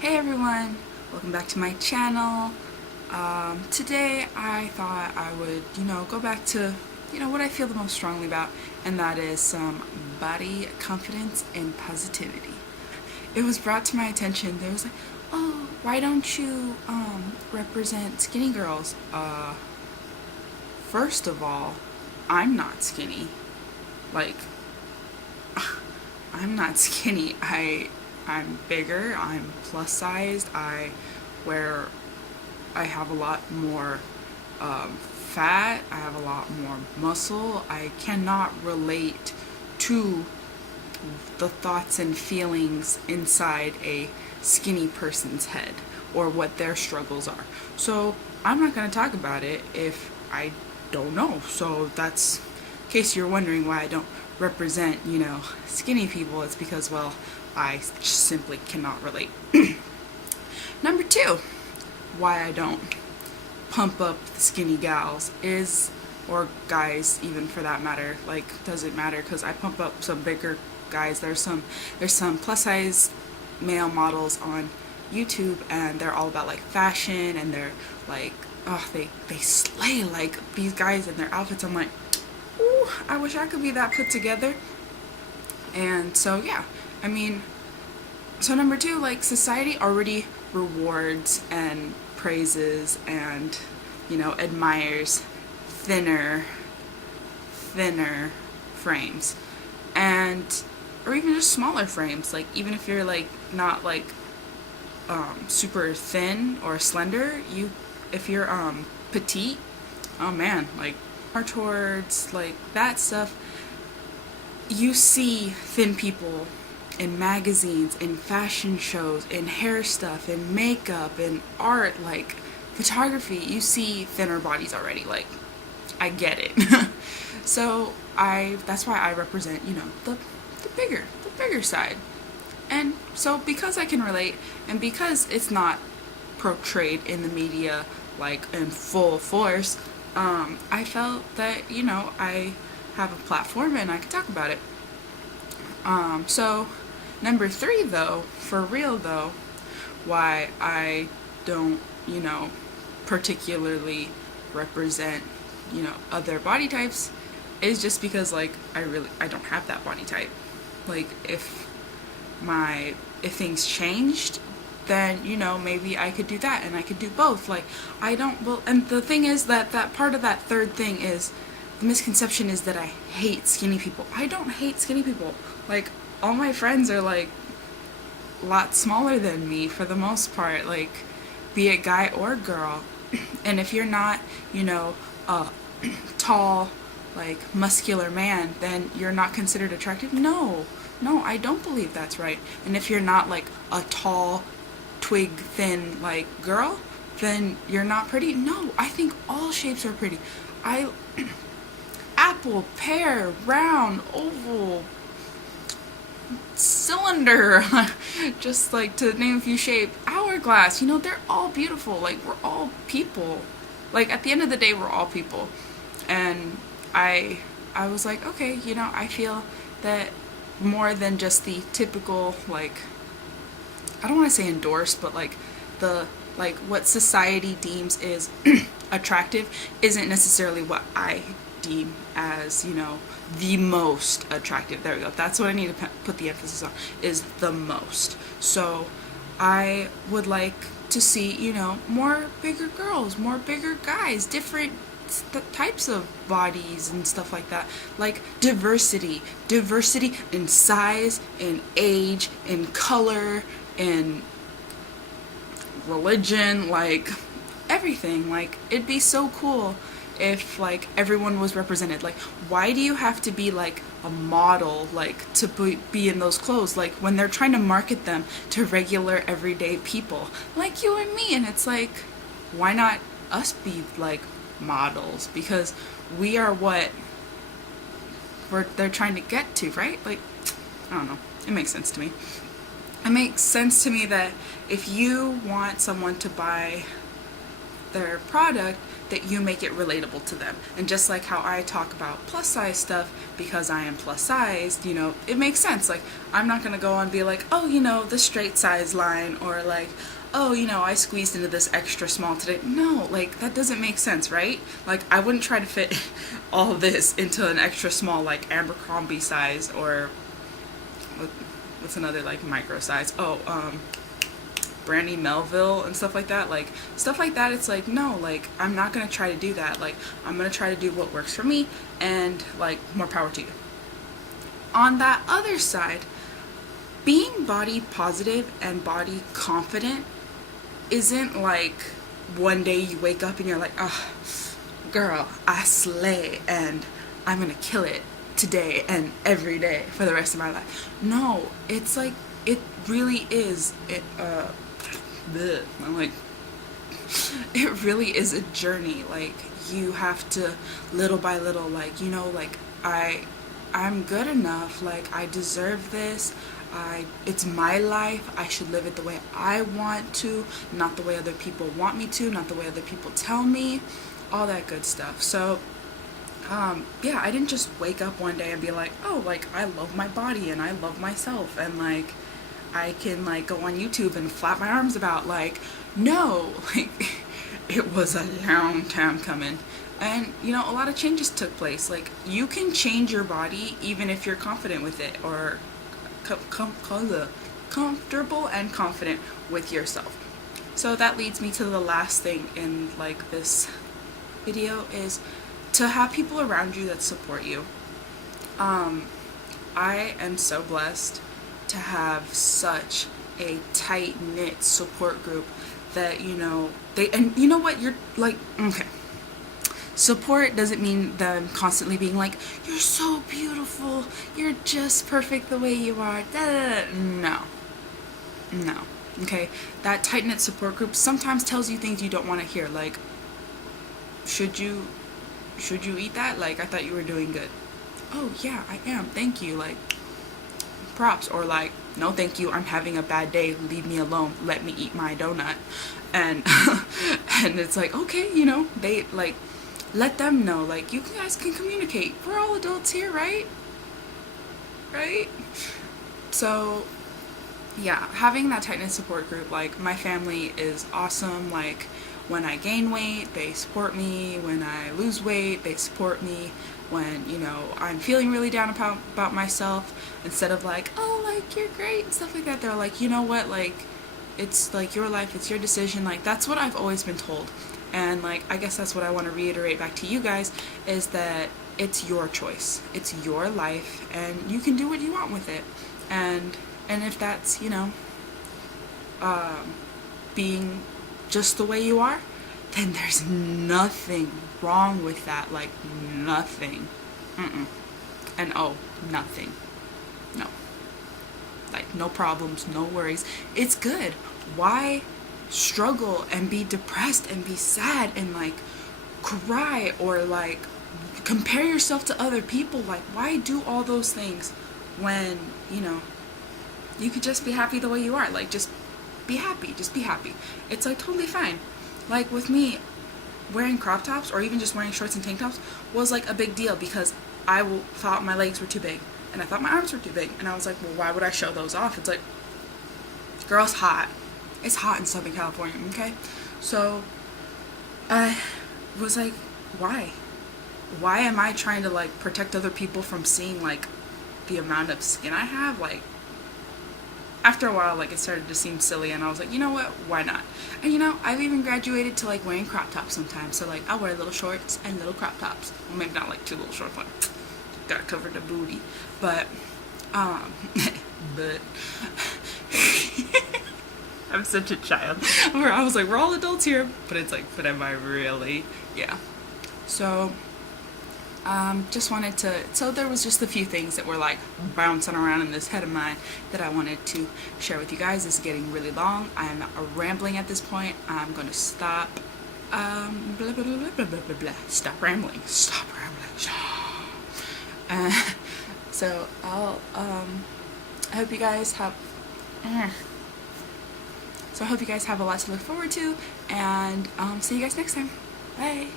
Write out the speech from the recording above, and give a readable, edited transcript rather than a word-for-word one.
Hey everyone, welcome back to my channel. Today I thought I would, go back to, what I feel the most strongly about, and that is some body confidence and positivity. It was brought to my attention, there was like, oh, why don't you, represent skinny girls? First of all, I'm not skinny. Like, I'm not skinny. I'm bigger. I'm plus sized. Wear I have a lot more fat. I have a lot more muscle. I cannot relate to the thoughts and feelings inside a skinny person's head or what their struggles are. So I'm not going to talk about it if I don't know. So that's, in case you're wondering why I don't represent, skinny people, it's because, well, I simply cannot relate. Number two, why I don't pump up the skinny gals is, or guys even for that matter, like, doesn't matter, because I pump up some bigger guys. There's some plus size male models on YouTube, and they're all about like fashion, and they're like, oh, they slay, like these guys and their outfits. I'm like, ooh, I wish I could be that put together. And so yeah, I mean, so number two, like, society already rewards and praises and, admires thinner frames, and or even just smaller frames. Like, even if you're like not like super thin or slender, if you're petite, oh man, like, more towards like that stuff. You see thin people in magazines, in fashion shows, in hair stuff, in makeup, in art, like photography. You see thinner bodies already. Like, I get it. So that's why I represent, the bigger side. And so because I can relate, and because it's not portrayed in the media like in full force, I felt that, I have a platform and I could talk about it. So number three, though, for real though, why I don't, particularly represent, other body types, is just because, like, I don't have that body type. Like, if things changed, then, maybe I could do that, and I could do both. Like, I don't, well, and the thing is that part of that third thing is, the misconception is that I hate skinny people. I don't hate skinny people. Like, all my friends are like a lot smaller than me for the most part, like, be it guy or girl. And if you're not, a tall, like, muscular man, then you're not considered attractive. No, I don't believe that's right. And if you're not like a tall, twig thin, like, girl, then you're not pretty. No, I think all shapes are pretty. I apple, pear, round, oval, cylinder, just like to name a few shapes, hourglass, they're all beautiful. Like, we're all people. Like, at the end of the day, we're all people. And I was like, okay, I feel that more than just the typical, like, I don't want to say endorsed, but like what society deems is attractive isn't necessarily what I deem as, the most attractive. There we go. That's what I need to put the emphasis on, is the most. So I would like to see, more bigger girls, more bigger guys, different types of bodies and stuff like that. Like, diversity in size, in age, in color, in religion, like, everything. Like, it'd be so cool if, like, everyone was represented. Like, why do you have to be like a model, like, to be in those clothes, like, when they're trying to market them to regular everyday people like you and me? And it's like, why not us be like models? Because we are what they're trying to get to, right? Like, I don't know, it makes sense to me. It makes sense to me that if you want someone to buy their product, that you make it relatable to them. And just like how I talk about plus size stuff because I am plus sized, you know, it makes sense. Like, I'm not gonna go and be like, oh, you know, the straight size line, or like, oh, you know, I squeezed into this extra small today. No, like, that doesn't make sense, right? Like, I wouldn't try to fit all of this into an extra small, like, Abercrombie size, or what's another, like, micro size? Brandy Melville and stuff like that. Like, stuff like that, it's like, no, like, I'm not gonna try to do that. Like, I'm gonna try to do what works for me, and, like, more power to you. On that other side, being body positive and body confident isn't like one day you wake up and you're like, oh, girl, I slay and I'm gonna kill it today and every day for the rest of my life. No, it's like, it really is, I'm like, it really is a journey. Like, you have to, little by little, like, you know, like, I'm good enough, like, I deserve this, it's my life, I should live it the way I want to, not the way other people want me to, not the way other people tell me, all that good stuff. So, yeah, I didn't just wake up one day and be like, oh, like, I love my body and I love myself and, like, I can, like, go on YouTube and flap my arms about. Like, no, like, it was a long time coming. And, you know, a lot of changes took place. Like, you can change your body even if you're confident with it, or comfortable and confident with yourself. So that leads me to the last thing in, like, this video, is to have people around you that support you. I am so blessed to have such a tight-knit support group that, you know, and you know what, you're like, okay, support doesn't mean them constantly being like, you're so beautiful, you're just perfect the way you are, no, okay, that tight-knit support group sometimes tells you things you don't want to hear, like, should you eat that? Like, I thought you were doing good. Oh yeah, I am, thank you, like, props. Or like, no thank you, I'm having a bad day, leave me alone, let me eat my donut. And and it's like, okay, you know, they, like, let them know, like, you guys can communicate, we're all adults here, right? So yeah, having that tight-knit support group, like, my family is awesome. Like, when I gain weight, they support me. When I lose weight, they support me. When, you know, I'm feeling really down about myself, instead of like, oh, like, you're great and stuff like that, they're like, you know what, like, it's like your life, it's your decision. Like, that's what I've always been told. And, like, I guess that's what I want to reiterate back to you guys, is that it's your choice, it's your life, and you can do what you want with it. And if that's, you know, being just the way you are, then there's nothing wrong with that. Like, nothing. And oh, nothing. No. Like, no problems, no worries. It's good. Why struggle and be depressed and be sad and, like, cry, or, like, compare yourself to other people? Like, why do all those things when, you know, you could just be happy the way you are? Like, just be happy. Just be happy. It's, like, totally fine. Like, with me, wearing crop tops, or even just wearing shorts and tank tops, was, like, a big deal, because I thought my legs were too big, and I thought my arms were too big, and I was like, well, why would I show those off? It's like, girl, it's hot. It's hot in Southern California, okay? So I was like, why? Why am I trying to, like, protect other people from seeing, like, the amount of skin I have? Like, after a while, like, it started to seem silly, and I was like, you know what, why not? And, you know, I've even graduated to, like, wearing crop tops sometimes. So, like, I'll wear little shorts and little crop tops. Well, maybe not, like, 2 little shorts, like, gotta cover the booty. But I'm such a child. I was like, we're all adults here, but it's like, but am I really? Yeah. So just wanted to, so there was just a few things that were, like, bouncing around in this head of mine that I wanted to share with you guys. This is getting really long. I'm rambling at this point. I'm going to stop. Blah, blah, blah, blah, blah, blah, blah. Stop rambling. Stop rambling. So I'll, I hope you guys have, so I hope you guys have a lot to look forward to, And see you guys next time. Bye.